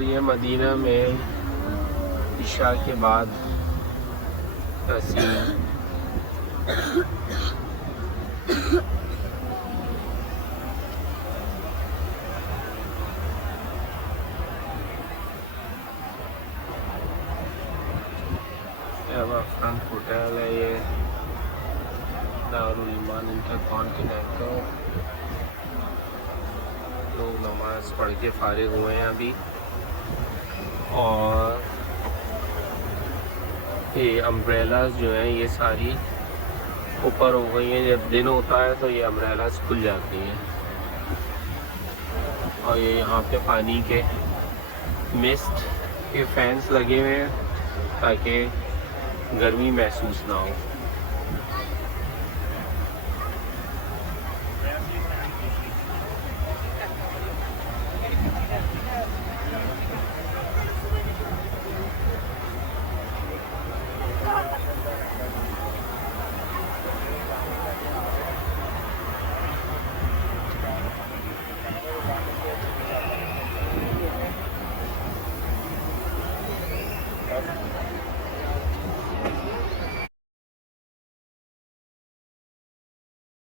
और ये मदीना में इशा के बाद तस्वीर फ्रंट होटल है ये दारुल ईमान इंटरकॉन्टिनेंटल। लोग नमाज पढ़ के फारिग हुए हैं अभी और ये अम्ब्रेलाज जो हैं ये सारी ऊपर हो गई हैं। जब दिन होता है तो ये अम्ब्रेलाज खुल जाती हैं और ये यहाँ पे पानी के मिस्ट के फैंस लगे हुए हैं ताकि गर्मी महसूस ना हो।